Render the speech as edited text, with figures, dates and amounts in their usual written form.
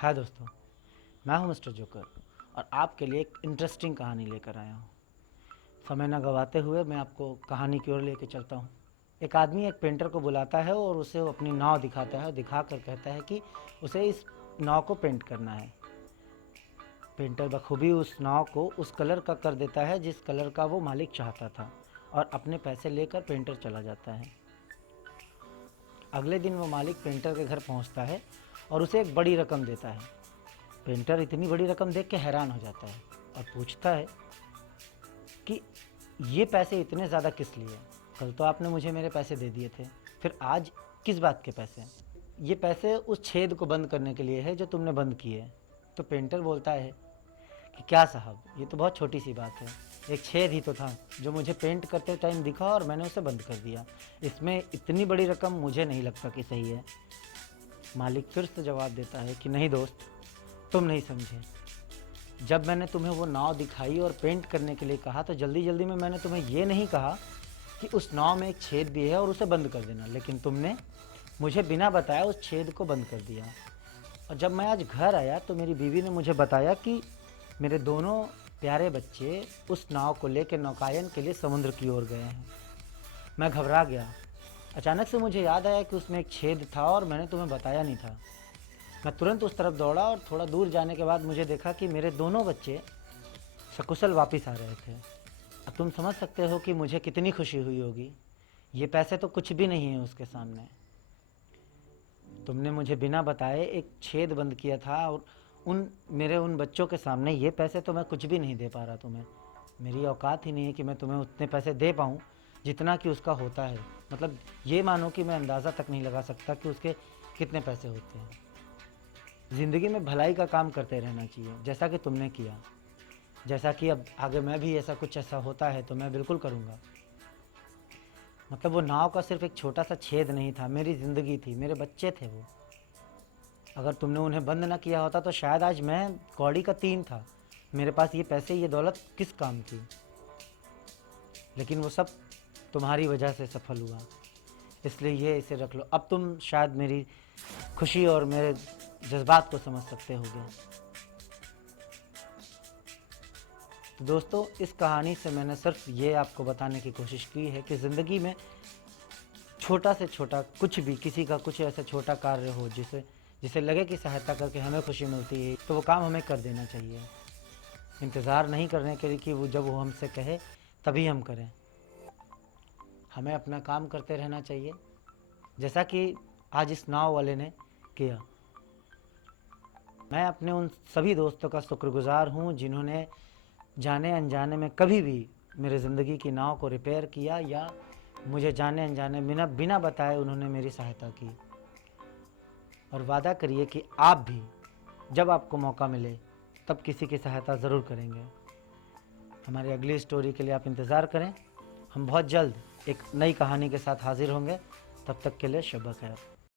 हाय दोस्तों, मैं हूं मिस्टर जोकर और आपके लिए एक इंटरेस्टिंग कहानी लेकर आया हूं। समय न गवाते हुए मैं आपको कहानी की ओर लेकर चलता हूं। एक आदमी एक पेंटर को बुलाता है और उसे वो अपनी नाव दिखाता है, दिखा कर कहता है कि उसे इस नाव को पेंट करना है। पेंटर बखूबी उस नाव को उस कलर का कर देता है जिस कलर का वो मालिक चाहता था और अपने पैसे लेकर पेंटर चला जाता है। अगले दिन वो मालिक पेंटर के घर पहुंचता है और उसे एक बड़ी रकम देता है। पेंटर इतनी बड़ी रकम देख के हैरान हो जाता है और पूछता है कि ये पैसे इतने ज़्यादा किस लिए? कल तो आपने मुझे मेरे पैसे दे दिए थे, फिर आज किस बात के पैसे? ये पैसे उस छेद को बंद करने के लिए है जो तुमने बंद किए। तो पेंटर बोलता है कि क्या साहब, ये तो बहुत छोटी सी बात है, एक छेद ही तो था जो मुझे पेंट करते टाइम दिखा और मैंने उसे बंद कर दिया। इसमें इतनी बड़ी रकम मुझे नहीं लगता कि सही है। मालिक फिर से जवाब देता है कि नहीं दोस्त, तुम नहीं समझे। जब मैंने तुम्हें वो नाव दिखाई और पेंट करने के लिए कहा तो जल्दी जल्दी में मैंने तुम्हें ये नहीं कहा कि उस नाव में एक छेद भी है और उसे बंद कर देना, लेकिन तुमने मुझे बिना बताया उस छेद को बंद कर दिया। और जब मैं आज घर आया तो मेरी बीवी ने मुझे बताया कि मेरे दोनों प्यारे बच्चे उस नाव को लेकर नौकायन के लिए समुद्र की ओर गए हैं। मैं घबरा गया। अचानक से मुझे याद आया कि उसमें एक छेद था और मैंने तुम्हें बताया नहीं था। मैं तुरंत उस तरफ दौड़ा और थोड़ा दूर जाने के बाद मुझे देखा कि मेरे दोनों बच्चे सकुशल वापस आ रहे थे। अब तुम समझ सकते हो कि मुझे कितनी खुशी हुई होगी। ये पैसे तो कुछ भी नहीं है उसके सामने। तुमने मुझे बिना बताए एक छेद बंद किया था और उन बच्चों के सामने ये पैसे तो मैं कुछ भी नहीं दे पा रहा तुम्हें। मेरी औकात ही नहीं है कि मैं तुम्हें उतने पैसे दे पाऊँ जितना कि उसका होता है। मतलब ये मानो कि मैं अंदाज़ा तक नहीं लगा सकता कि उसके कितने पैसे होते हैं। ज़िंदगी में भलाई का काम करते रहना चाहिए, जैसा कि तुमने किया। जैसा कि अब आगे मैं भी ऐसा होता है तो मैं बिल्कुल करूँगा। मतलब वो नाव का सिर्फ एक छोटा सा छेद नहीं था, मेरी ज़िंदगी थी, मेरे बच्चे थे वो। अगर तुमने उन्हें बंद ना किया होता तो शायद आज मैं कौड़ी का 3 था। मेरे पास ये पैसे, ये दौलत किस काम की? लेकिन वो सब तुम्हारी वजह से सफल हुआ, इसलिए ये इसे रख लो। अब तुम शायद मेरी खुशी और मेरे जज्बात को समझ सकते होगे। तो दोस्तों, इस कहानी से मैंने सिर्फ ये आपको बताने की कोशिश की है कि ज़िंदगी में छोटा से छोटा कुछ भी, किसी का कुछ ऐसा छोटा कार्य हो जिसे जिसे लगे कि सहायता करके हमें खुशी मिलती है, तो वो काम हमें कर देना चाहिए। इंतज़ार नहीं करने के लिए कि जब वो हमसे कहे तभी हम करें। हमें अपना काम करते रहना चाहिए, जैसा कि आज इस नाव वाले ने किया। मैं अपने उन सभी दोस्तों का शुक्रगुज़ार हूँ जिन्होंने जाने अनजाने में कभी भी मेरे ज़िंदगी की नाव को रिपेयर किया या मुझे जाने अनजाने बिना बिना बताए उन्होंने मेरी सहायता की। और वादा करिए कि आप भी जब आपको मौका मिले तब किसी की सहायता ज़रूर करेंगे। हमारी अगली स्टोरी के लिए आप इंतज़ार करें। हम बहुत जल्द एक नई कहानी के साथ हाजिर होंगे। तब तक के लिए शब ख़ैर।